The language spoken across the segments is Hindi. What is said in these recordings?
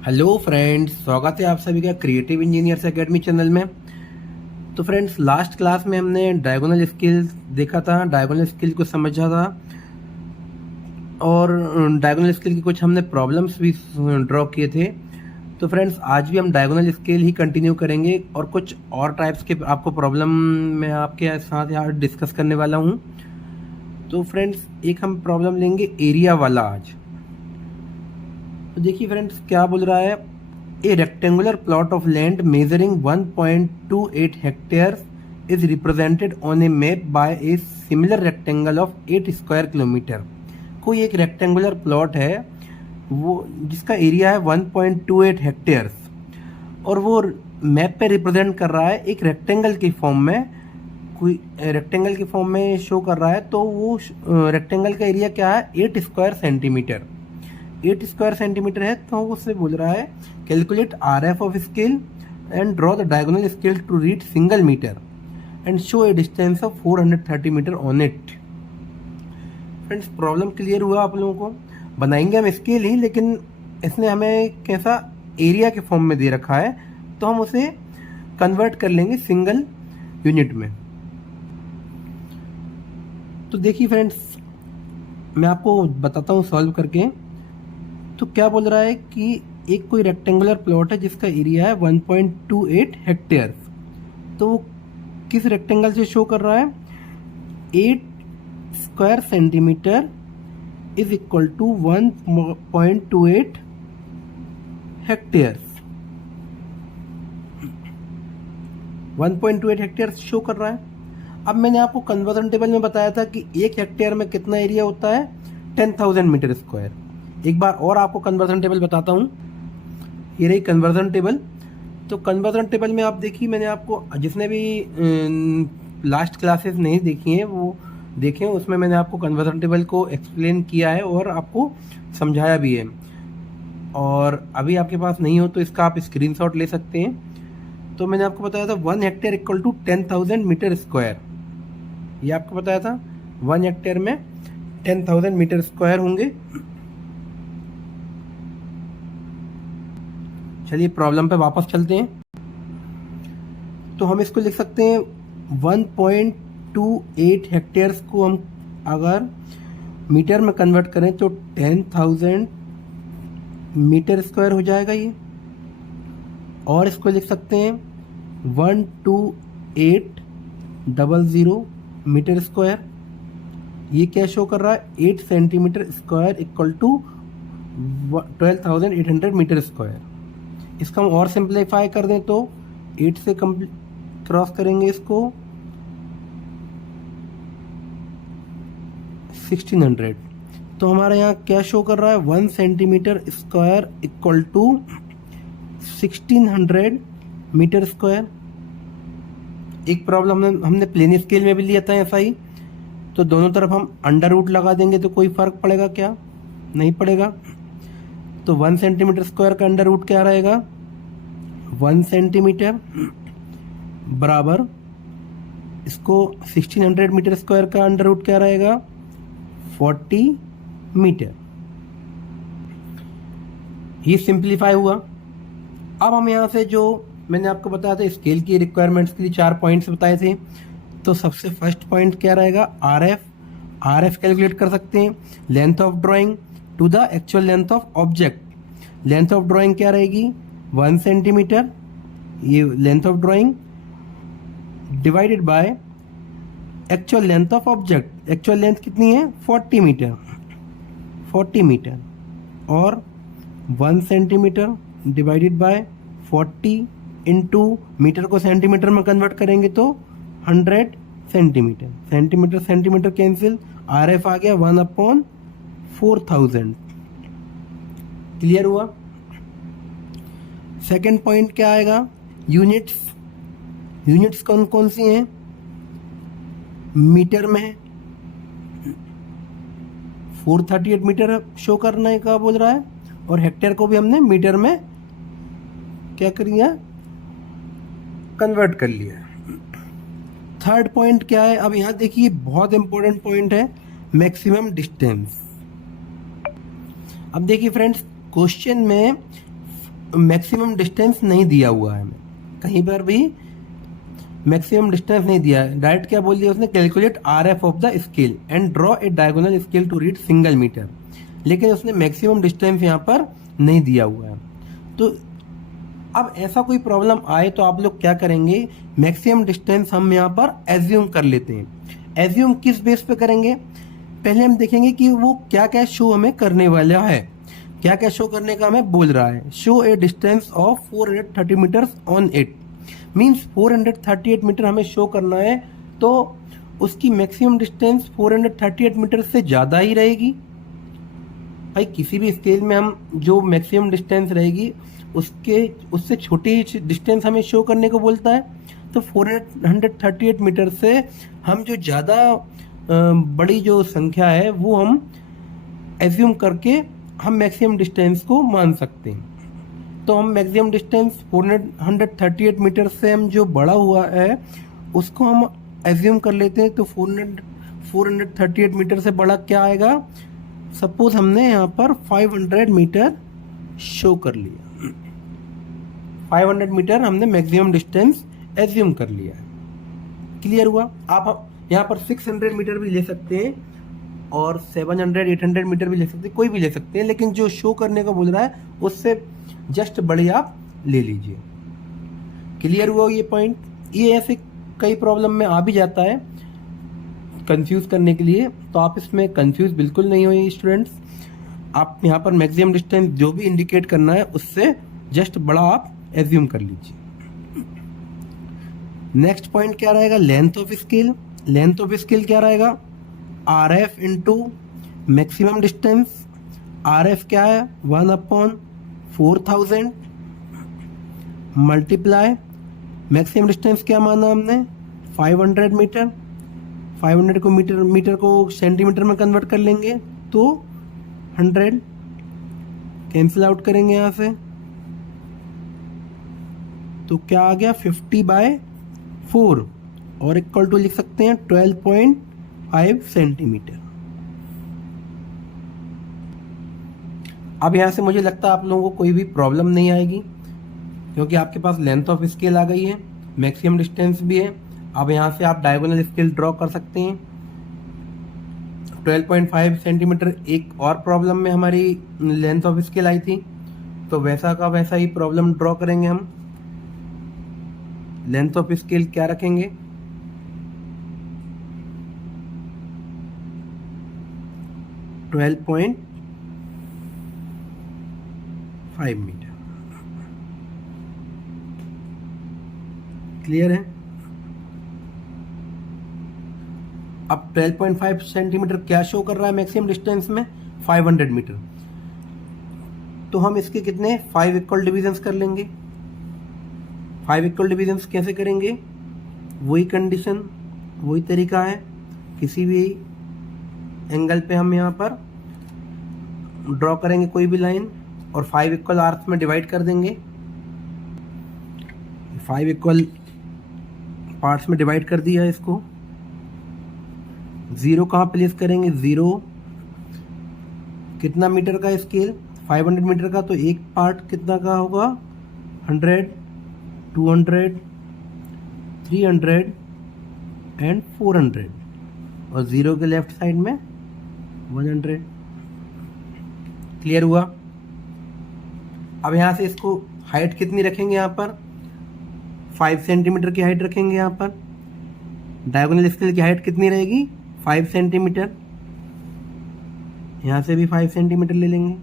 हेलो फ्रेंड्स, स्वागत है आप सभी का क्रिएटिव इंजीनियर्स एकेडमी चैनल में। तो फ्रेंड्स, लास्ट क्लास में हमने डायगोनल स्केल देखा था, डायगोनल स्केल को समझा था और डायगोनल स्केल की कुछ हमने प्रॉब्लम्स भी ड्रॉ किए थे। तो फ्रेंड्स, आज भी हम डायगोनल स्केल ही कंटिन्यू करेंगे और कुछ और टाइप्स के आपको प्रॉब्लम मैं आपके साथ यहाँ डिस्कस करने वाला हूँ। तो फ्रेंड्स, एक हम प्रॉब्लम लेंगे एरिया वाला आज। तो देखिए फ्रेंड्स, क्या बोल रहा है, ए rectangular plot of land measuring 1.28 hectares is represented on A map bye a similar rectangle of 8 square kilometre. कोई एक रेक्टेंगुलर प्लॉट है वो जिसका एरिया है 1.28 हेक्टेयर्स और वो मैप पे रिप्रेजेंट कर रहा है एक रेक्टेंगल की फॉर्म में, कोई रेक्टेंगल की फॉर्म में शो कर रहा है। तो वो रेक्टेंगल का एरिया क्या है, 8 स्क्वायर सेंटीमीटर। 8 स्क्वायर सेंटीमीटर है। तो उससे बोल रहा है calculate RF of scale and draw the diagonal scale to read single metre and show a distance of 430 metre on it. Friends, problem clear हुआ आप लोगों को? बनाएंगे हम स्केल ही, लेकिन इसने हमें कैसा एरिया के फॉर्म में दे रखा है, तो हम उसे कन्वर्ट कर लेंगे सिंगल यूनिट में। तो देखिए फ्रेंड्स, मैं आपको बताता हूँ सॉल्व करके। तो क्या बोल रहा है कि एक कोई रेक्टेंगुलर प्लॉट है जिसका एरिया है 1.28 हेक्टेयर। तो वो किस रेक्टेंगल से शो कर रहा है, 8 square centimetre is equal to 1.28 hectares. 1.28 hectare show कर रहा है। अब मैंने आपको कन्वर्जन टेबल में बताया था कि एक हेक्टेयर में कितना एरिया होता है, 10,000 मीटर स्क्वायर। एक बार और आपको कन्वर्जन टेबल बताता हूँ। ये रही कन्वर्जन टेबल। तो कन्वर्जन टेबल में आप देखिए, मैंने आपको जिसने भी लास्ट क्लासेस नहीं देखी हैं वो देखें, उसमें मैंने आपको कन्वर्जन टेबल को एक्सप्लेन किया है और आपको समझाया भी है। और अभी आपके पास नहीं हो तो इसका आप स्क्रीनशॉट ले सकते हैं। तो मैंने आपको बताया था 1 hectare equal to 10,000 metre square. ये आपको बताया था 1 हेक्टेयर में 10,000 मीटर स्क्वायर होंगे। चलिए प्रॉब्लम पे वापस चलते हैं। तो हम इसको लिख सकते हैं 1.28 हेक्टेयर्स को हम अगर मीटर में कन्वर्ट करें तो 10,000 मीटर स्क्वायर हो जाएगा ये। और इसको लिख सकते हैं 12800 मीटर स्क्वायर। ये क्या शो कर रहा है, 8 centimetre square equal to 12,800 metre square. इसका हम और सिंप्लीफाई कर दें तो 8 से क्रॉस करेंगे इसको 1600। तो हमारे यहाँ क्या शो कर रहा है, 1 centimetre square equal to 1600 metre square. एक प्रॉब्लम हमने प्लेन स्केल में भी लिया था ऐसा ही। तो दोनों तरफ हम अंडर रूट लगा देंगे तो कोई फर्क पड़ेगा क्या, नहीं पड़ेगा। तो 1 सेंटीमीटर स्क्वायर का अंडर रूट क्या रहेगा, 1 सेंटीमीटर बराबर इसको 1600 मीटर स्क्वायर का अंडर रूट क्या रहेगा, 40 मीटर। ये सिंप्लीफाई हुआ। अब हम यहाँ से जो मैंने आपको बताया था स्केल की रिक्वायरमेंट्स के लिए 4 पॉइंट्स बताए थे। तो सबसे फर्स्ट पॉइंट क्या रहेगा, RF कैलकुलेट कर सकते हैं, length of drawing to the actual length of object. Length of drawing क्या रहेगी, 1 सेंटीमीटर, ये length of drawing divided by actual length of object. Actual length कितनी है, 40 मीटर। 40 मीटर और 1 centimetre divided by 40 into metre को सेंटीमीटर में कन्वर्ट करेंगे तो 100 centimetre. Centimetre centimetre cancel, RF आ गया 1/4000। क्लियर हुआ। सेकेंड पॉइंट क्या आएगा, यूनिट्स। यूनिट्स कौन कौन सी हैं, मीटर में 438 मीटर शो करने का बोल रहा है और हेक्टेयर को भी हमने मीटर में क्या कर लिया, कन्वर्ट कर लिया। थर्ड पॉइंट क्या है, अब यहाँ देखिए बहुत इंपॉर्टेंट पॉइंट है, मैक्सिमम डिस्टेंस। अब देखिए फ्रेंड्स, क्वेश्चन में मैक्सिमम डिस्टेंस नहीं दिया हुआ है, हमें कहीं पर भी मैक्सिमम डिस्टेंस नहीं दिया है। डायरेक्ट क्या बोल दिया उसने, calculate RF of the scale and draw a diagonal scale to read single metre, लेकिन उसने मैक्सिमम डिस्टेंस यहाँ पर नहीं दिया हुआ है। तो अब ऐसा कोई प्रॉब्लम आए तो आप लोग क्या करेंगे, मैक्सिमम डिस्टेंस हम यहाँ पर एज्यूम कर लेते हैं। एज्यूम किस बेस पे करेंगे, पहले हम देखेंगे कि वो क्या क्या शो हमें करने वाला है, क्या क्या शो करने का हमें बोल रहा है। Show a distance of 430 metres on it, means 438 metre हमें शो करना है, तो उसकी मैक्सिमम डिस्टेंस 438 मीटर से ज़्यादा ही रहेगी। भाई किसी भी स्केल में हम जो मैक्सिमम डिस्टेंस रहेगी उससे छोटी डिस्टेंस हमें शो करने को बोलता है। तो 438 मीटर से हम जो ज़्यादा बड़ी जो संख्या है वो हम एज्यूम करके हम मैक्सिमम डिस्टेंस को मान सकते हैं। तो हम मैक्सिमम डिस्टेंस 438 मीटर से हम जो बड़ा हुआ है उसको हम एज्यूम कर लेते हैं। तो 438 मीटर से बड़ा क्या आएगा, सपोज हमने यहाँ पर 500 मीटर शो कर लिया, 500 मीटर हमने मैक्सिमम डिस्टेंस एज्यूम कर लिया है। क्लियर हुआ। आप यहाँ पर 600 मीटर भी ले सकते हैं और 700 800 मीटर भी ले सकते हैं, कोई भी ले सकते हैं, लेकिन जो शो करने को बोल रहा है उससे जस्ट बड़ी आप ले लीजिए। क्लियर हुआ ये पॉइंट। ये ऐसे कई प्रॉब्लम में आ भी जाता है कंफ्यूज करने के लिए, तो आप इसमें कंफ्यूज बिल्कुल नहीं होइए स्टूडेंट्स। आप यहाँ पर मैक्सिमम डिस्टेंस जो भी इंडिकेट करना है उससे जस्ट बड़ा आप एज्यूम कर लीजिए। नेक्स्ट पॉइंट क्या रहेगा, length of scale. Length of scale क्या रहेगा, RF into maximum distance. RF क्या है, 1/4000 मल्टीप्लाई मैक्सिमम डिस्टेंस क्या माना हमने, 500 मीटर। 500 को मीटर को सेंटीमीटर में कन्वर्ट कर लेंगे तो 100 कैंसिल आउट करेंगे यहाँ से, तो क्या आ गया 50/4 और इक्वल टू लिख सकते हैं 12.5 सेंटीमीटर। अब यहाँ से मुझे लगता है आप लोगों को कोई भी प्रॉब्लम नहीं आएगी, क्योंकि आपके पास लेंथ ऑफ स्केल आ गई है, मैक्सिमम डिस्टेंस भी है। अब यहाँ से आप डायगोनल स्केल ड्रॉ कर सकते हैं। 12.5 सेंटीमीटर एक और प्रॉब्लम में हमारी लेंथ ऑफ स्केल आई थी, तो वैसा का वैसा ही प्रॉब्लम ड्रॉ करेंगे हम। लेंथ ऑफ स्केल क्या रखेंगे, 12.5 मीटर। क्लियर है। अब 12.5 सेंटीमीटर क्या शो कर रहा है मैक्सिमम डिस्टेंस में, 500 मीटर। तो हम इसके कितने 5 इक्वल डिविजन्स कर लेंगे। 5 इक्वल डिविजन्स कैसे करेंगे, वही कंडीशन वही तरीका है, किसी भी एंगल पे हम यहाँ पर ड्रॉ करेंगे कोई भी लाइन और 5 इक्वल आर्क्स में डिवाइड कर देंगे। 5 इक्वल पार्ट्स में डिवाइड कर दिया इसको। जीरो कहाँ प्लेस करेंगे, जीरो कितना मीटर का स्केल, 500 मीटर का, तो एक पार्ट कितना का होगा, 100 200 300 एंड 400 और जीरो के लेफ्ट साइड में 100। क्लियर हुआ। अब यहाँ से इसको हाइट कितनी रखेंगे, यहाँ पर 5 सेंटीमीटर की हाइट रखेंगे। यहाँ पर डायगोनल स्केल की हाइट कितनी रहेगी, 5 सेंटीमीटर। यहाँ से भी 5 सेंटीमीटर ले लेंगे।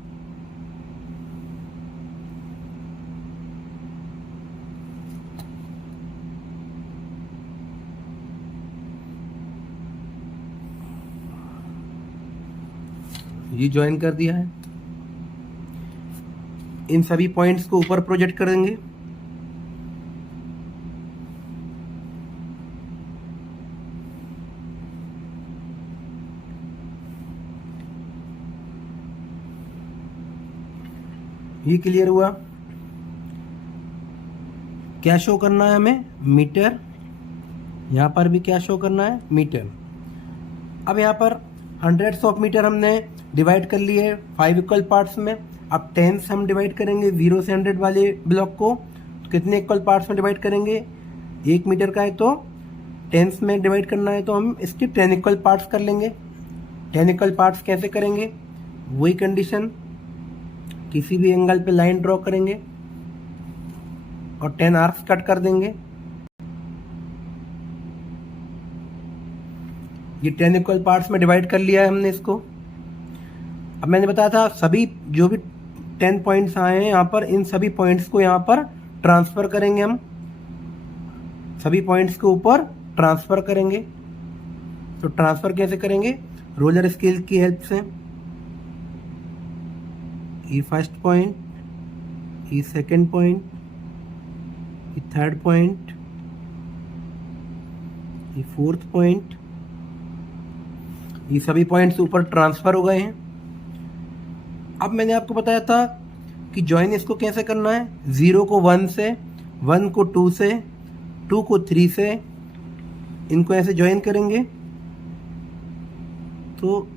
ये ज्वाइन कर दिया है। इन सभी पॉइंट्स को ऊपर प्रोजेक्ट करेंगे। ये क्लियर हुआ। क्या शो करना है हमें, मीटर। यहाँ पर भी क्या शो करना है, मीटर। अब यहाँ पर हंड्रेड्स ऑफ मीटर हमने डिवाइड कर लिए 5 इक्वल पार्ट्स में। अब टेंस हम डिवाइड करेंगे 0 से 100 वाले ब्लॉक को, तो कितने इक्वल पार्ट्स में डिवाइड करेंगे? 1 मीटर का है तो टेंस में डिवाइड करना है, तो हम इसके 10 इक्वल पार्ट्स कर लेंगे। 10 इक्वल पार्ट्स कैसे करेंगे? वही कंडीशन, किसी भी एंगल पे लाइन ड्रॉ करेंगे और 10 आर्क्स कट कर देंगे। ये 10 इक्वल पार्ट्स में डिवाइड कर लिया है हमने इसको। अब मैंने बताया था सभी जो भी 10 पॉइंट्स आए हैं यहाँ पर, इन सभी पॉइंट्स को यहाँ पर ट्रांसफर करेंगे हम, सभी पॉइंट्स के ऊपर ट्रांसफर करेंगे। तो ट्रांसफर कैसे करेंगे? रोलर स्केल की हेल्प से। ये फर्स्ट पॉइंट, ये सेकंड पॉइंट, ये थर्ड पॉइंट, ये फोर्थ पॉइंट, ये सभी पॉइंट्स ऊपर ट्रांसफर हो गए हैं। अब मैंने आपको बताया था कि ज्वाइन इसको कैसे करना है। 0 को 1 से, 1 को 2 से, 2 को 3 से, इनको ऐसे ज्वाइन करेंगे। तो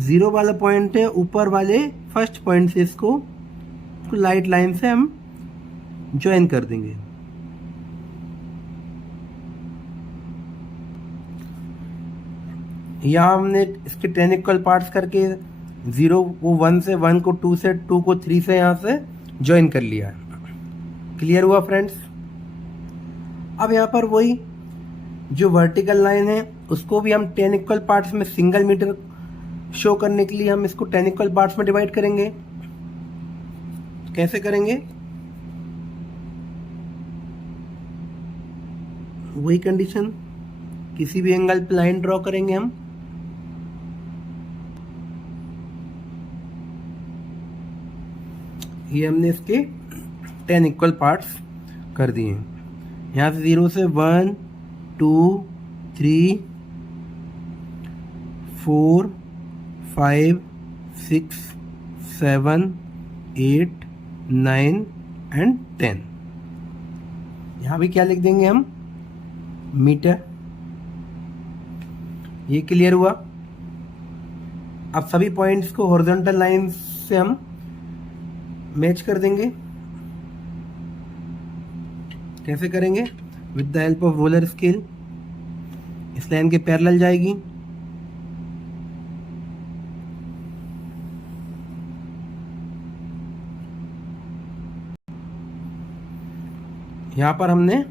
0 वाला पॉइंट है ऊपर वाले फर्स्ट पॉइंट से, इसको लाइट लाइन से हम ज्वाइन कर देंगे। यहाँ हमने इसके 10 इक्वल पार्ट्स करके 0 को 1 से, 1 को 2 से, 2 को 3 से यहाँ से ज्वाइन कर लिया। क्लियर हुआ फ्रेंड्स? अब यहाँ पर वही जो वर्टिकल लाइन है उसको भी हम 10 इक्वल पार्ट्स में सिंगल मीटर शो करने के लिए हम इसको 10 इक्वल पार्ट्स में डिवाइड करेंगे। कैसे करेंगे? वही कंडीशन, किसी भी एंगल पे लाइन ड्रॉ करेंगे हम। ये हमने इसके 10 इक्वल पार्ट्स कर दिए हैं। यहाँ से 0 से 1, 2, 3, 4, 5, 6, 7, 8, 9 एंड 10। यहाँ भी क्या लिख देंगे हम? मीटर। ये क्लियर हुआ? अब सभी पॉइंट्स को हॉरिजॉन्टल लाइन से हम मैच कर देंगे। कैसे करेंगे? With the help of roller scale. इस लाइन के पैरेलल जाएगी। यहाँ पर हमने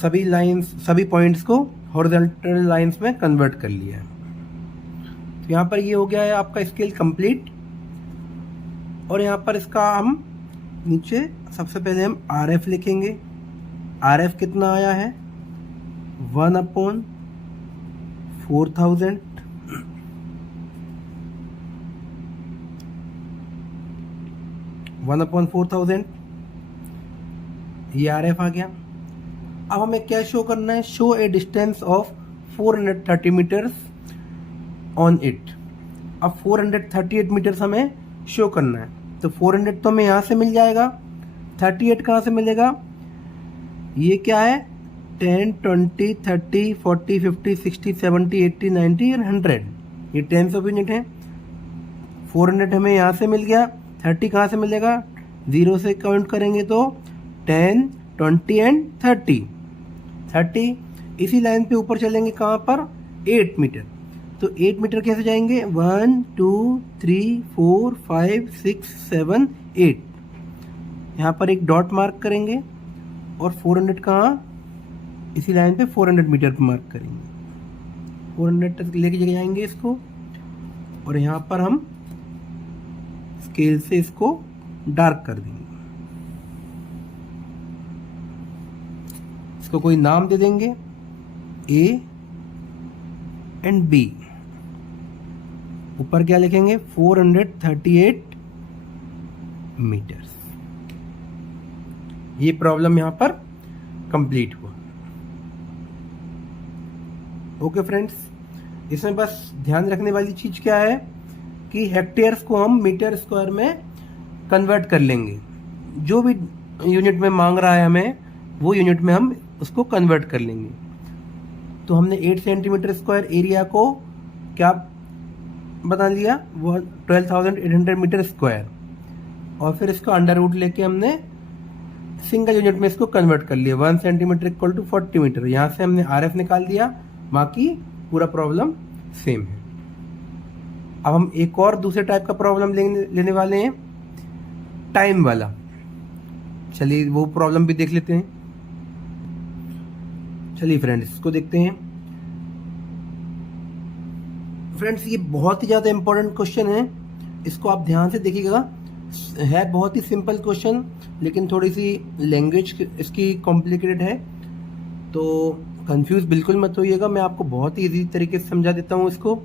सभी लाइंस, सभी पॉइंट्स को हॉरिजॉन्टल लाइंस में कन्वर्ट कर लिया है। तो यहाँ पर ये हो गया है आपका स्केल कंप्लीट। और यहाँ पर इसका हम नीचे सबसे पहले हम RF लिखेंगे। RF कितना आया है? 1/4000। ये RF आ गया। अब हमें क्या शो करना है? Show a distance of 430 metres on it. अब 438 मीटर्स हमें शो करना है। तो 400 तो हमें यहाँ से मिल जाएगा, 38 कहाँ से मिलेगा? ये क्या है? 10, 20, 30, 40, 50, 60, 70, 80, 90 और 100। ये 10 ऑफ यूनिट है। 400 हमें यहाँ से मिल गया। 30 कहाँ से मिलेगा? 0 से काउंट करेंगे तो 10, 20 एंड 30। इसी लाइन पे ऊपर चलेंगे कहाँ पर? 8 मीटर। तो 8 मीटर कैसे जाएंगे? 1, 2, 3, 4, 5, 6, 7, 8। यहाँ पर एक डॉट मार्क करेंगे और 400 कहाँ? इसी लाइन पे 400 मीटर पे मार्क करेंगे। 400 तक लेके जाएंगे इसको और यहाँ पर हम स्केल से इसको डार्क कर देंगे। इसको कोई नाम दे देंगे, A एंड B। ऊपर क्या लिखेंगे? 438 मीटर्स। ये प्रॉब्लम यहां पर कंप्लीट हुआ। ओके फ्रेंड्स, इसमें बस ध्यान रखने वाली चीज क्या है कि हेक्टेयर्स को हम मीटर स्क्वायर में कन्वर्ट कर लेंगे। जो भी यूनिट में मांग रहा है हमें, वो यूनिट में हम उसको कन्वर्ट कर लेंगे। तो हमने 8 सेंटीमीटर स्क्वायर एरिया को क्या बना लिया, वो 12,800 मीटर स्क्वायर, और फिर इसको अंडर रूट लेके हमने सिंगल यूनिट में इसको कन्वर्ट कर लिया, 1 सेंटीमीटर इक्वल टू 40 मीटर। यहाँ से हमने RF निकाल दिया, बाकी पूरा प्रॉब्लम सेम है। अब हम एक और दूसरे टाइप का प्रॉब्लम लेने वाले हैं, टाइम वाला। चलिए वो प्रॉब्लम भी देख लेते हैं। चलिए फ्रेंड्स इसको देखते हैं। फ्रेंड्स ये बहुत ही ज़्यादा इंपॉर्टेंट क्वेश्चन है, इसको आप ध्यान से देखिएगा। है बहुत ही सिंपल क्वेश्चन, लेकिन थोड़ी सी लैंग्वेज इसकी कॉम्प्लिकेटेड है, तो कंफ्यूज बिल्कुल मत होइएगा। मैं आपको बहुत ही इजी तरीके से समझा देता हूँ इसको।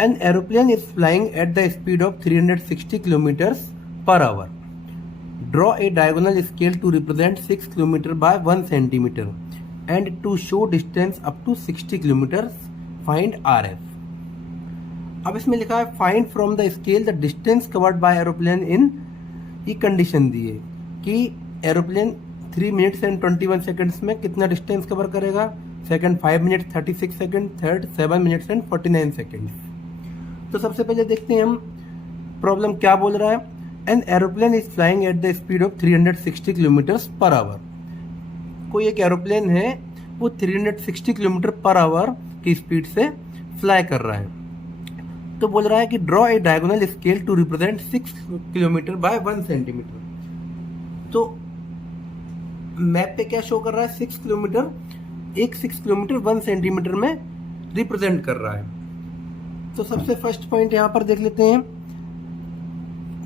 An aeroplane is flying at the speed of 360 kilometres per hour. Draw a diagonal scale to represent 6 km by 1 cm and to show distance up to 60 km. Find RF. अब इसमें लिखा है find from the scale the distance covered by aeroplane in, ये कंडीशन दी है कि एरोप्लेन 3 मिनट्स एंड 21 सेकेंड्स में कितना डिस्टेंस कवर करेगा, second 5 minutes 36 second, third 7 minutes and 49 seconds. तो सबसे पहले देखते हैं हम प्रॉब्लम क्या बोल रहा है। An aeroplane is flying at the speed of 360 kilometres per hour. कोई एक एरोप्लेन है, वो 360 किलोमीटर पर आवर की स्पीड से फ्लाई कर रहा है। तो बोल रहा है कि draw a diagonal scale to represent 6 kilometre by 1 centimetre. तो मैप पे क्या शो कर रहा है, 6 किलोमीटर, 6 किलोमीटर 1 सेंटीमीटर में रिप्रेजेंट कर रहा है। तो सबसे फर्स्ट पॉइंट यहाँ पर देख लेते हैं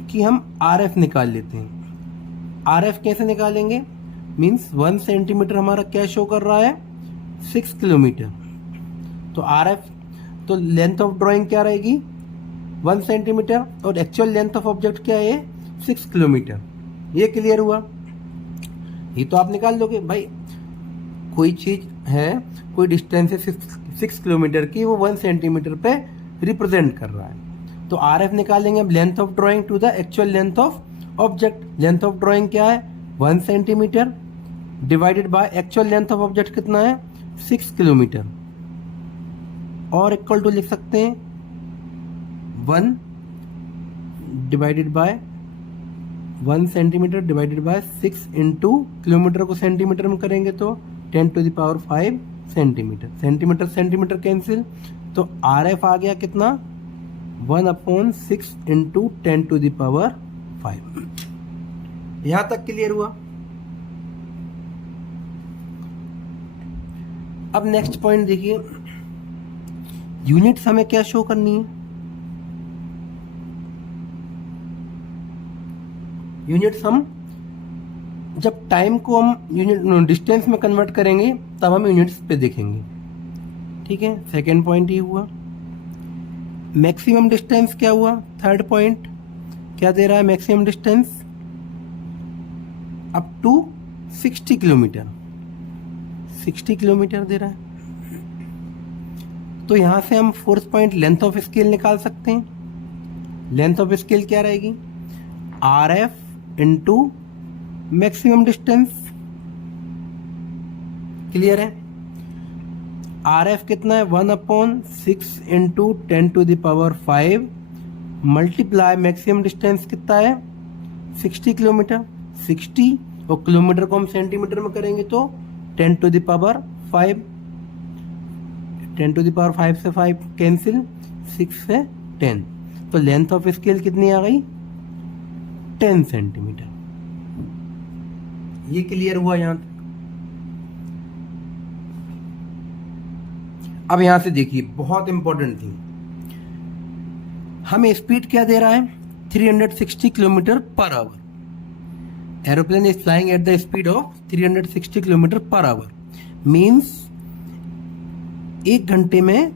कि हम RF निकाल लेते हैं। RF कैसे निकालेंगे, मीन्स 1 सेंटीमीटर हमारा क्या शो कर रहा है, 6 किलोमीटर। तो RF, तो लेंथ ऑफ ड्राइंग क्या रहेगी, 1 सेंटीमीटर, और एक्चुअल लेंथ ऑफ ऑब्जेक्ट क्या है, 6 किलोमीटर। ये क्लियर हुआ, ये तो आप निकाल लोगे भाई। कोई चीज है, कोई डिस्टेंस है 6 किलोमीटर की, वो 1 सेंटीमीटर पे रिप्रेजेंट कर रहा है। तो RF निकालेंगे अब length of drawing to the actual length of object. Length of drawing क्या है, 1 centimetre divided by actual length of object कितना है, 6 किलोमीटर, और इक्वल टू लिख सकते हैं 1 divided by 1 centimetre divided by 6 into kilometre को सेंटीमीटर में करेंगे तो 10 to the power 5 centimetre. Centimetre centimetre cancel, तो RF आ गया कितना, 1/6 इंटू 10 टू द पावर 5। यहां तक क्लियर हुआ। अब नेक्स्ट पॉइंट देखिए, यूनिट्स हमें क्या शो करनी है। यूनिट्स हम जब टाइम को हम यूनिट डिस्टेंस में कन्वर्ट करेंगे तब हम यूनिट्स पे देखेंगे, ठीक है। सेकेंड पॉइंट ये हुआ। मैक्सिमम डिस्टेंस क्या हुआ, थर्ड पॉइंट क्या दे रहा है, maximum distance up to 60 kilometer, 60 kilometer दे रहा है। तो यहां से हम fourth point length of scale निकाल सकते हैं। लेंथ ऑफ स्केल क्या रहेगी, RF into maximum distance. Clear है, RF कितना है, 1/6 into 10 to the power 5 multiply maximum distance कितना है, 60 किलोमीटर। 60 और किलोमीटर को हम सेंटीमीटर में करेंगे तो 10 to the power 5, 10 to the power 5 से 5 कैंसिल, 6 से 10, तो लेंथ ऑफ स्केल कितनी आ गई, 10 सेंटीमीटर। ये क्लियर हुआ यहां तक। अब यहां से देखिए बहुत इंपॉर्टेंट थी, हमें स्पीड क्या दे रहा है, 360 kilometre per hour. Aeroplane is flying at the speed of 360 kilometre per hour, means 1 घंटे में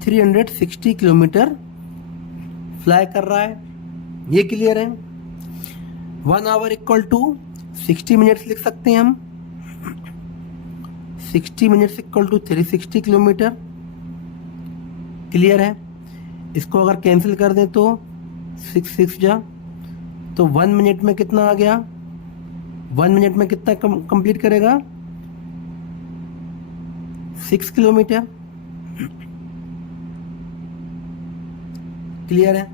360 किलोमीटर फ्लाई कर रहा है। ये क्लियर है। 1 आवर इक्वल टू 60 मिनट्स लिख सकते हैं हम। 60 minutes equal to 360 kilometre. Clear है। इसको अगर कैंसिल कर दें तो 6 जा, तो 1 मिनट में कितना आ गया, 1 मिनट में कितना कंप्लीट करेगा, 6 किलोमीटर। क्लियर है?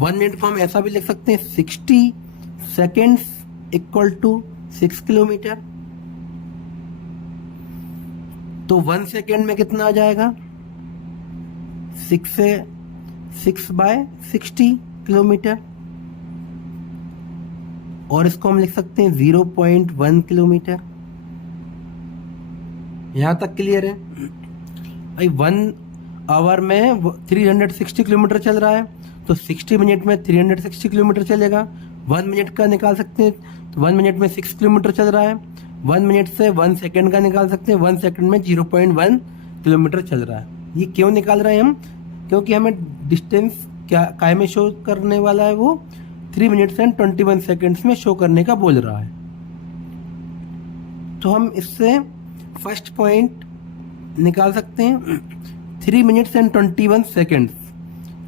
1 मिनट को हम ऐसा भी लिख सकते हैं 60 सेकेंड्स इक्वल टू 6 किलोमीटर। तो 1 सेकेंड में कितना आ जाएगा? 6/60 किलोमीटर। और इसको हम लिख सकते हैं 0.1 किलोमीटर। यहां तक क्लियर है भाई? 1 आवर में 360 किलोमीटर चल रहा है, तो 60 मिनट में 360 किलोमीटर चलेगा। 1 मिनट का निकाल सकते हैं, तो 1 मिनट में 6 किलोमीटर चल रहा है। 1 मिनट से 1 सेकेंड का निकाल सकते हैं, 1 सेकेंड में 0.1 किलोमीटर चल रहा है। ये क्यों निकाल रहे हैं हम? क्योंकि हमें डिस्टेंस काय में शो करने वाला है, वो 3 मिनट्स एंड 21 सेकेंड्स में शो करने का बोल रहा है। तो हम इससे फर्स्ट पॉइंट निकाल सकते हैं 3 मिनट्स एंड 21 सेकेंड्स।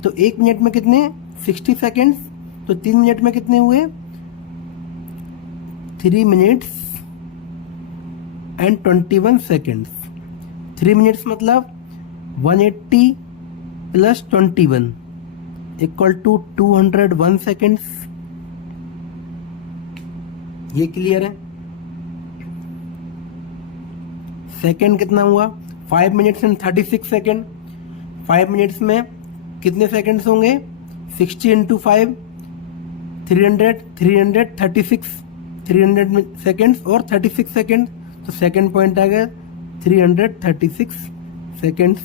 तो 1 मिनट में कितने? 60 सेकेंड्स। तो 3 मिनट में कितने हुए? 3 मिनट्स एंड 21 सेकेंड्स। 3 मिनट्स मतलब 180 प्लस 21 इक्वल टू 201 सेकेंड्स। ये क्लियर है? सेकेंड कितना हुआ? 5 मिनट्स एंड 36 सेकेंड। 5 मिनट्स में कितने सेकेंड्स होंगे? 60 इंटू 5 336 300 सेकेंड्स और 36 सेकेंड। तो सेकेंड पॉइंट आ गया 336 सेकेंड्स।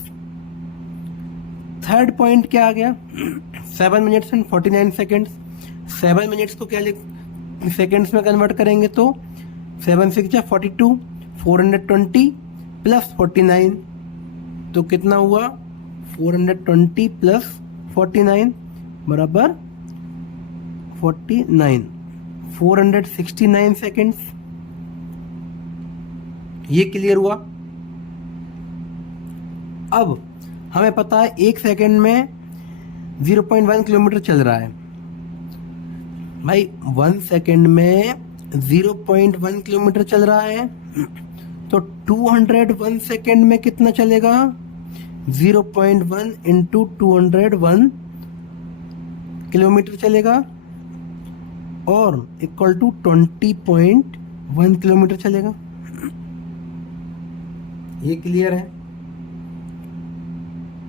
थर्ड पॉइंट क्या आ गया? 7 मिनट्स एंड 49 सेकेंड्स। 7 मिनट्स को क्या सेकेंड्स में कन्वर्ट करेंगे तो 7 6 42, 420 प्लस 49। तो कितना हुआ? 420 प्लस 49 बराबर 49, 469 सेकेंड्स। ये क्लियर हुआ? अब हमें पता है 1 सेकेंड में 0.1 किलोमीटर चल रहा है। भाई 1 सेकेंड में 0.1 किलोमीटर चल रहा है, तो 201 सेकेंड में कितना चलेगा? 0.1 इंटू 201 किलोमीटर चलेगा और इक्वल टू 20.1 किलोमीटर चलेगा। ये क्लियर है?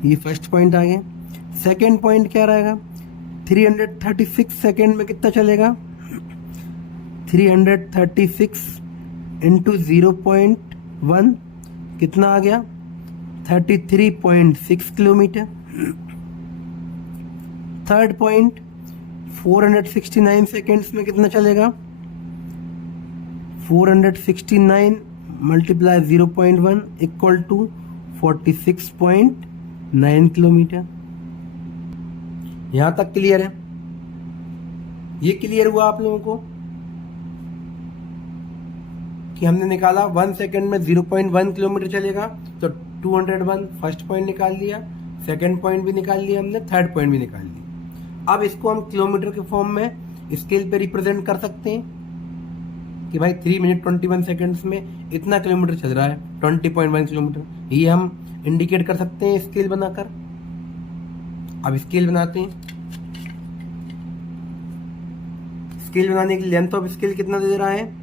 ये फर्स्ट पॉइंट आ गया। सेकेंड पॉइंट क्या रहेगा? 336 सेकेंड में कितना चलेगा? 336 इंटू 0.1 कितना आ गया? 33.6 किलोमीटर। थर्ड पॉइंट 469 सेकेंड्स में कितना चलेगा? 469 मल्टीप्लाई 0.1 इक्वल टू 46.9 किलोमीटर। यहां तक क्लियर है? ये क्लियर हुआ आप लोगों को कि हमने निकाला 1 सेकेंड में 0.1 किलोमीटर चलेगा, तो 201 फर्स्ट पॉइंट निकाल लिया, सेकेंड पॉइंट भी निकाल लिया हमने, थर्ड पॉइंट भी निकाल लिया। अब इसको हम किलोमीटर के फॉर्म में स्केल पे रिप्रेजेंट कर सकते हैं कि भाई 3 मिनट 21 सेकेंड्स में इतना किलोमीटर चल रहा है, 20.1 किलोमीटर। ये हम इंडिकेट कर सकते हैं स्केल बनाकर। अब स्केल बनाते हैं। स्केल बनाने की लेंथ ऑफ स्केल कितना दे रहा है?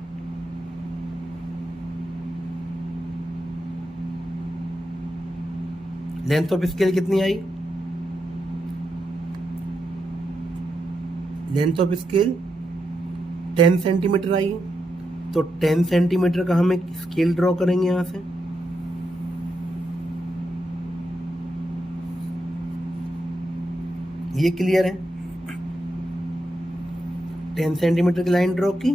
लेंथ ऑफ स्केल कितनी आई? लेंथ ऑफ स्केल 10 सेंटीमीटर आई। तो 10 सेंटीमीटर का हम एक स्केल ड्रॉ करेंगे यहां से। ये क्लियर है? 10 सेंटीमीटर की लाइन ड्रॉ की।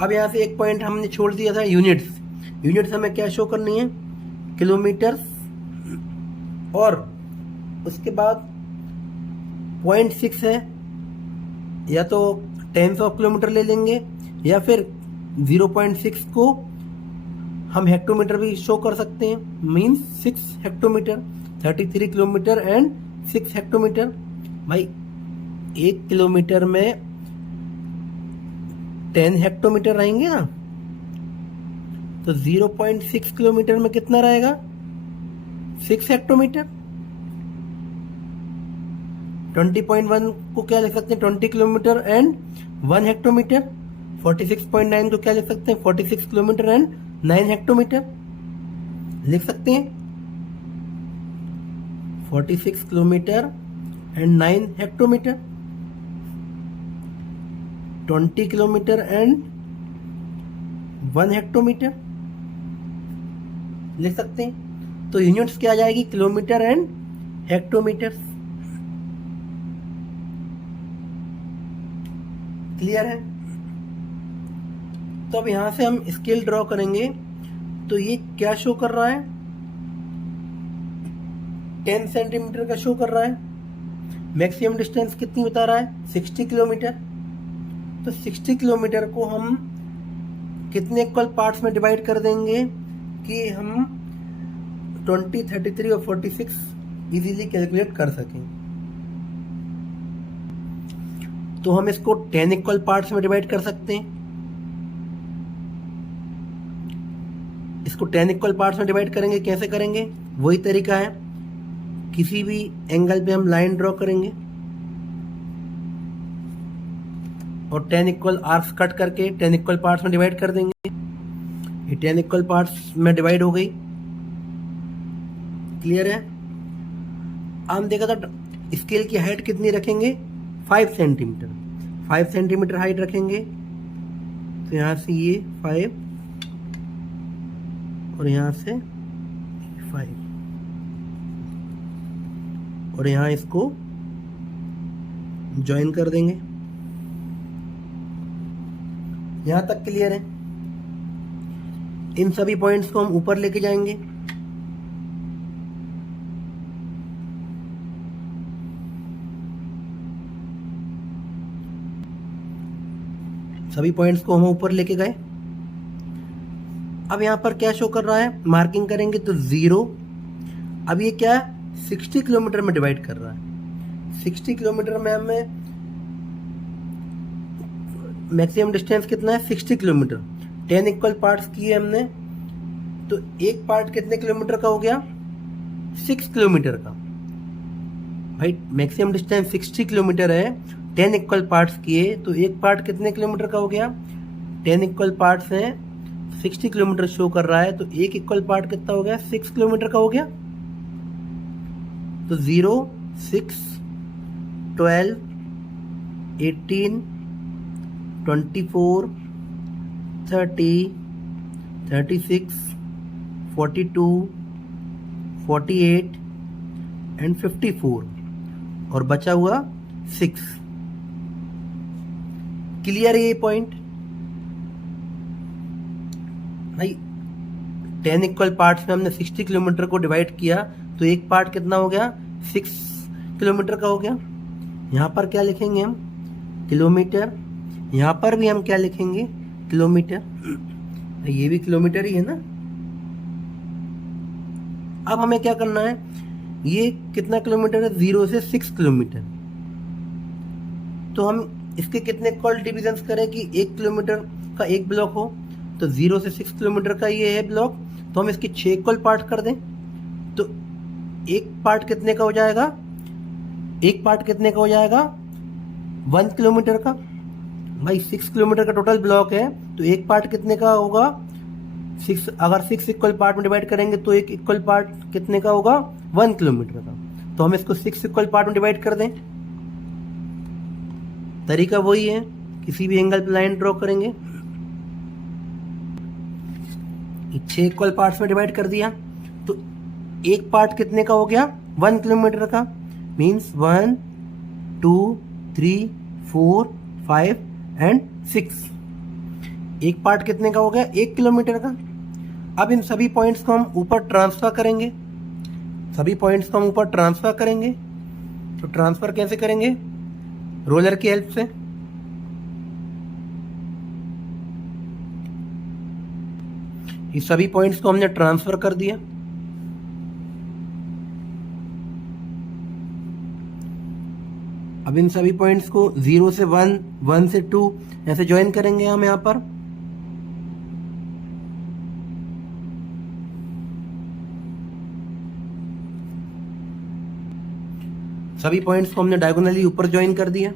अब यहां से एक पॉइंट हमने छोड़ दिया था, यूनिट्स। यूनिट्स हमें क्या शो करनी है? किलोमीटर्स। और उसके बाद 0.6 है, या तो टेंस ऑफ किलोमीटर ले लेंगे या फिर 0.6 को हम हेक्टोमीटर भी शो कर सकते हैं, means 6 hectometre, 33 kilometre and 6 hectometre. भाई 1 किलोमीटर में 10 हेक्टोमीटर रहेंगे ना, तो 0.6 किलोमीटर में कितना रहेगा? 6 हेक्टोमीटर। 20.1 को क्या लिख सकते हैं 20 किलोमीटर एंड 1 हेक्टोमीटर। 46.9 को क्या लिख सकते हैं 46 किलोमीटर एंड 9 हेक्टोमीटर लिख सकते हैं। 46 kilometre and 9 hectometre, 20 kilometre and 1 hectometre लिख सकते हैं। तो यूनिट्स क्या आ जाएगी किलोमीटर एंड हेक्टोमीटर। क्लियर है। तो अब यहां से हम स्केल ड्रॉ करेंगे। तो ये क्या शो कर रहा है 10 सेंटीमीटर का शो कर रहा है। मैक्सिमम डिस्टेंस कितनी बता रहा है 60 किलोमीटर। तो 60 किलोमीटर को हम कितने इक्वल पार्ट्स में डिवाइड कर देंगे कि हम 20, 33 और 46 इजीली कैलकुलेट कर सकें। तो हम इसको 10 इक्वल पार्ट्स में डिवाइड कर सकते हैं। इसको 10 इक्वल पार्ट्स में डिवाइड करेंगे, कैसे करेंगे वही तरीका है। किसी भी एंगल पे हम लाइन ड्रॉ करेंगे और 10 इक्वल आर्क्स कट करके 10 इक्वल पार्ट्स में डिवाइड कर देंगे। ये 10 इक्वल पार्ट्स में डिवाइड हो गई। क्लियर है। हम देखा था स्केल की हाइट कितनी रखेंगे 5 सेंटीमीटर। 5 सेंटीमीटर हाइट रखेंगे। तो यहां से ये 5 और यहां से 5 और यहां इसको ज्वाइन कर देंगे। यहां तक क्लियर है। इन सभी पॉइंट्स को हम ऊपर लेके जाएंगे। सभी पॉइंट्स को हम ऊपर लेके गए। अब यहां पर क्या शो कर रहा है मार्किंग करेंगे तो 0। अब ये क्या 60 किलोमीटर में डिवाइड कर रहा है। 60 किलोमीटर में हमें मैक्सिमम डिस्टेंस कितना है 60 किलोमीटर। 10 इक्वल पार्ट्स किए हमने। तो एक पार्ट कितने किलोमीटर का हो गया 6 किलोमीटर का। भाई मैक्सिमम डिस्टेंस 60 किलोमीटर है, 10 इक्वल पार्ट्स किए तो एक पार्ट कितने किलोमीटर का हो गया 10 इक्वल पार्ट्स हैं 60 किलोमीटर शो कर रहा है। तो एक इक्वल पार्ट कितना हो गया 6 किलोमीटर का हो गया। तो 0, 6, 12, 18, 24, 30, 36, 42, 48 एंड 54 और बचा हुआ 6। क्लियर है ये पॉइंट भाई। 10 इक्वल पार्ट्स में हमने 60 किलोमीटर को डिवाइड किया तो एक पार्ट कितना हो गया 6 किलोमीटर का हो गया। यहां पर क्या लिखेंगे हम किलोमीटर। यहां पर भी हम क्या लिखेंगे किलोमीटर। ये भी किलोमीटर ही है ना। अब हमें क्या करना है ये कितना किलोमीटर है 0 से 6 किलोमीटर। तो हम इसके कितने इक्वल डिविजन्स करें कि 1 किलोमीटर का एक ब्लॉक हो। तो 0 से 6 किलोमीटर का ये है ब्लॉक। तो हम इसके 6 इक्वल पार्ट कर दें। तो एक पार्ट कितने का हो जाएगा 1 किलोमीटर का। भाई 6 किलोमीटर का टोटल ब्लॉक है तो एक पार्ट कितने का होगा 6। अगर 6 इक्वल पार्ट में डिवाइड करेंगे तो एक इक्वल पार्ट कितने का होगा 1 किलोमीटर का। तो हम इसको 6 इक्वल पार्ट में डिवाइड कर दें। तरीका वही है, किसी भी एंगल पे लाइन ड्रॉ करेंगे। 6 इक्वल पार्ट्स में डिवाइड कर दिया तो एक पार्ट कितने का हो गया 1 किलोमीटर का। Means 1, 2, 3, 4, 5 and 6। एक पार्ट कितने का हो गया 1 किलोमीटर का। अब इन सभी पॉइंट्स को हम ऊपर ट्रांसफर करेंगे। तो ट्रांसफर कैसे करेंगे रोलर की हेल्प से। ये सभी पॉइंट्स को हमने ट्रांसफर कर दिया। अब इन सभी पॉइंट्स को 0 से 1, 1 से 2 ऐसे ज्वाइन करेंगे हम यहां पर। सभी पॉइंट्स को हमने डायगोनली ऊपर ज्वाइन कर दिया।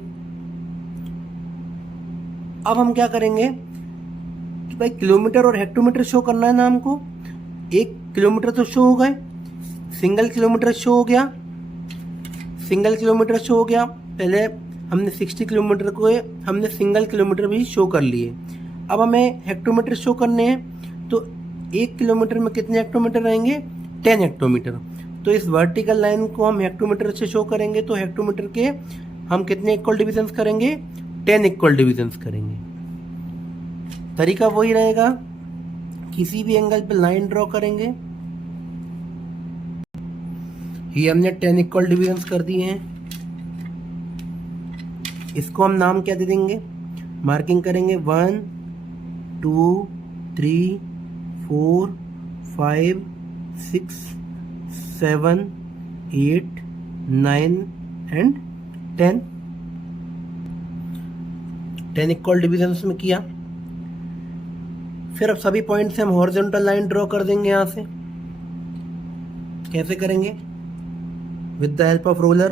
अब हम क्या करेंगे कि भाई किलोमीटर और हेक्टोमीटर शो करना है ना हमको। 1 किलोमीटर तो शो हो गए, सिंगल किलोमीटर शो हो गया, सिंगल किलोमीटर शो हो गया। पहले हमने 60 किलोमीटर को हमने सिंगल किलोमीटर भी शो कर लिए। अब हमें हेक्टोमीटर शो करने हैं, तो 1 किलोमीटर में कितने हेक्टोमीटर रहेंगे? 10 हेक्टोमीटर। तो इस वर्टिकल लाइन को हम हेक्टोमीटर से शो करेंगे, तो हेक्टोमीटर के हम कितने इक्वल डिविजन्स करेंगे? 10 इक्वल डिविजन्स करेंगे। तरीका वही रहेगा, किसी भी एंगल पे लाइन ड्रॉ करेंगे। ये हमने 10 इक्वल डिविजन्स कर दिए हैं। इसको हम नाम क्या दे देंगे? मार्किंग करेंगे 1 2 3 4 5 6 7 8 9 एंड 10। 10 इक्वल डिविजन्स में किया। फिर अब सभी पॉइंट से हम हॉरिजॉन्टल लाइन ड्रॉ कर देंगे। यहां से कैसे करेंगे? With the help of roller.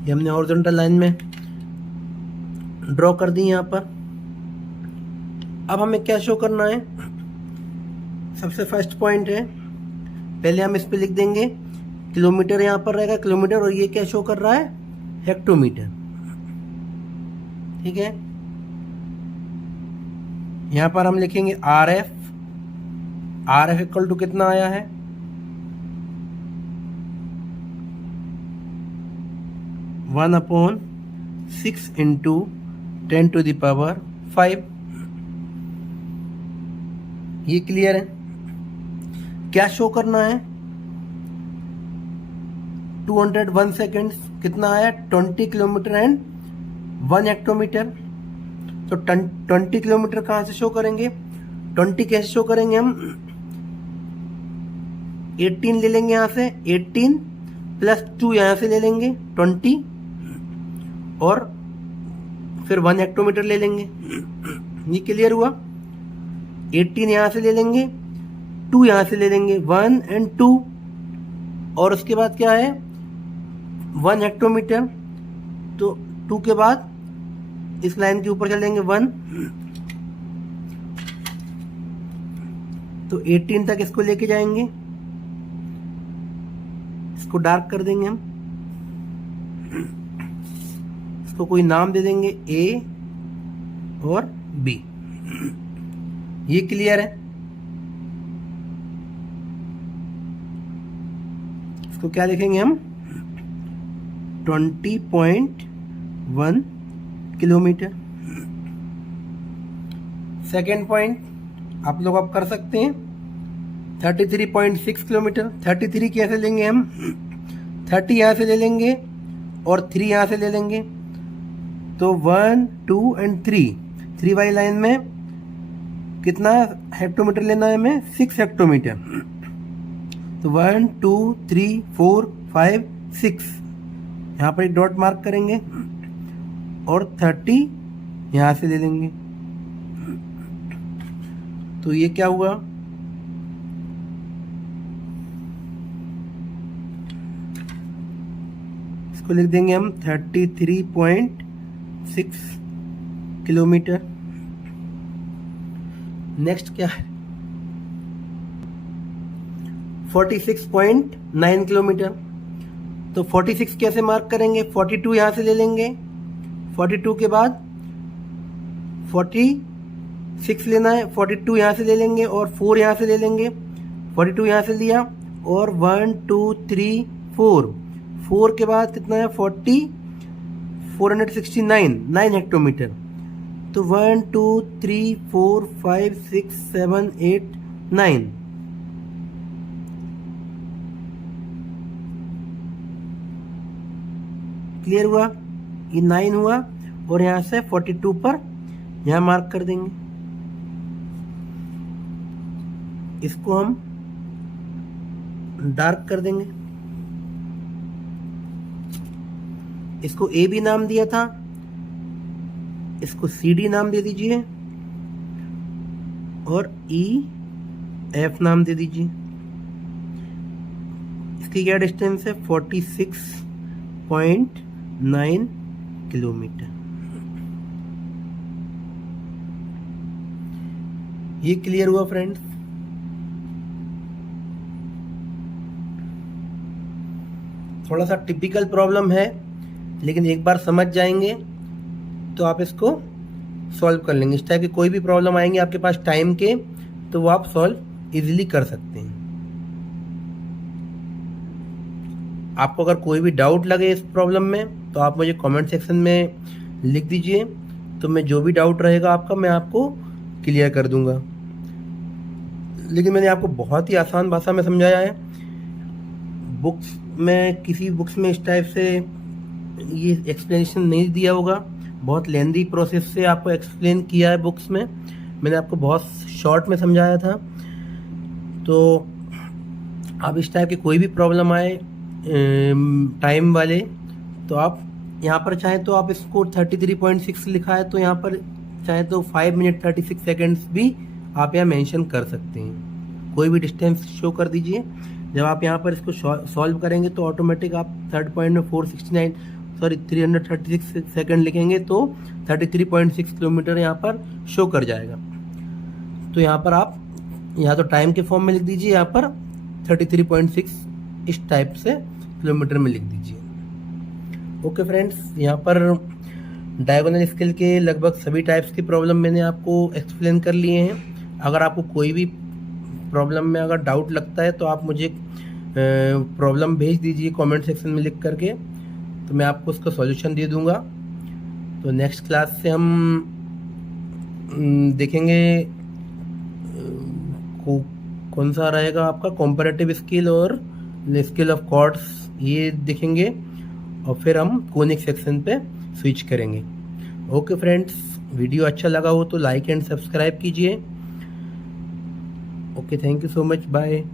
ये हमने हॉरिजॉन्टल लाइन में ड्रॉ कर दी यहां पर। अब हमें क्या शो करना है? सबसे फर्स्ट पॉइंट है, पहले हम इस पे लिख देंगे किलोमीटर। यहां पर रहेगा किलोमीटर, और ये क्या शो कर रहा है? हेक्टोमीटर। ठीक है, यहां पर हम लिखेंगे RF। RF इक्वल टू कितना आया है? 1/6 इंटू 10⁵ ये क्लियर है? क्या शो करना है? 201 सेकेंड्स कितना आया? 20 किलोमीटर एंड 1 हेक्टोमीटर। तो 20 किलोमीटर कहां से शो करेंगे? 20 कैसे शो करेंगे हम? 18 ले लेंगे यहां से, 18 प्लस 2 यहां से ले लेंगे 20, और फिर 1 हेक्टोमीटर ले लेंगे। ये क्लियर हुआ? 18 यहां से ले लेंगे, 2 यहां से ले लेंगे, 1 एंड 2, और उसके बाद क्या है? 1 हेक्टोमीटर। तो 2 के बाद इस लाइन के ऊपर चलेंगे 1, तो 18 तक इसको लेके जाएंगे। इसको डार्क कर देंगे हम, इसको कोई नाम दे देंगे A और B। ये क्लियर है? इसको क्या लिखेंगे हम? 20.1 किलोमीटर। सेकेंड पॉइंट आप लोग अब कर सकते हैं 33.6 किलोमीटर। 33 कैसे लेंगे हम? 30 यहां से ले लेंगे और 3 यहां से ले लेंगे, तो 1 2 एंड 3 वाली लाइन में कितना हेक्टोमीटर लेना है हमें? 6 हेक्टोमीटर। तो 1 2 3 4 5 6 यहाँ पर एक डॉट मार्क करेंगे, और 30 यहां से ले लेंगे। तो ये क्या हुआ? इसको लिख देंगे हम 33.6 किलोमीटर। नेक्स्ट क्या है? 46.9 किलोमीटर। तो 46 कैसे मार्क करेंगे? 42 यहां से ले लेंगे, 42 के बाद 46 लेना है, 42 यहां से ले लेंगे और 4 यहां से ले लेंगे। 42 यहां से लिया, और 1 2 3 4 के बाद कितना है? 469 9 हेक्टोमीटर। तो 1 2 3 4 5 6 7 8 9। क्लियर हुआ? ये 9 हुआ, और यहां से 42 पर यहां मार्क कर देंगे। इसको हम डार्क कर देंगे। इसको ए बी नाम दिया था, इसको CD नाम दे दीजिए, और E एफ नाम दे दीजिए। इसकी क्या डिस्टेंस है? 46.9 किलोमीटर। ये क्लियर हुआ फ्रेंड्स? थोड़ा सा टिपिकल प्रॉब्लम है, लेकिन एक बार समझ जाएंगे तो आप इसको सॉल्व कर लेंगे। इस टाइप की कोई भी प्रॉब्लम आएंगे आपके पास टाइम के, तो वो आप सॉल्व इजीली कर सकते हैं। आपको अगर कोई भी डाउट लगे इस प्रॉब्लम में तो आप मुझे कमेंट सेक्शन में लिख दीजिए, तो मैं जो भी डाउट रहेगा आपका मैं आपको क्लियर कर दूंगा। लेकिन मैंने आपको बहुत ही आसान भाषा में समझाया है। बुक्स में, किसी बुक्स में इस टाइप से ये एक्सप्लेनेशन नहीं दिया होगा। बहुत लेंदी प्रोसेस से आपको एक्सप्लेन किया है बुक्स में। मैंने आपको बहुत शॉर्ट में समझाया था। तो आप इस टाइप की कोई भी प्रॉब्लम आए टाइम वाले, तो आप यहाँ पर चाहे तो आप इसको 33.6 लिखा है, तो यहाँ पर चाहे तो 5 मिनट 36 सेकेंड्स भी आप यहाँ मेंशन कर सकते हैं। कोई भी डिस्टेंस शो कर दीजिए। जब आप यहाँ पर इसको सॉल्व करेंगे तो ऑटोमेटिक आप थर्ड पॉइंट में 336 सेकेंड लिखेंगे तो 33.6 किलोमीटर यहाँ पर शो कर जाएगा। तो यहाँ पर आप या तो टाइम के फॉर्म में लिख दीजिए, यहाँ पर 33.6 इस टाइप से किलोमीटर में लिख दीजिए। ओके फ्रेंड्स, यहाँ पर डायगोनल स्केल के लगभग सभी टाइप्स की प्रॉब्लम मैंने आपको एक्सप्लेन कर लिए हैं। अगर आपको कोई भी प्रॉब्लम में अगर डाउट लगता है तो आप मुझे प्रॉब्लम भेज दीजिए कमेंट सेक्शन में लिख करके, तो मैं आपको उसका सॉल्यूशन दे दूंगा। तो नेक्स्ट क्लास से हम देखेंगे कौन सा रहेगा आपका कंपैरेटिव स्केल और स्केल ऑफ कॉर्ड्स, ये देखेंगे, और फिर हम कोनिक सेक्शन पे स्विच करेंगे। ओके फ्रेंड्स, वीडियो अच्छा लगा हो तो लाइक एंड सब्सक्राइब कीजिए। Okay, thank you so much, bye.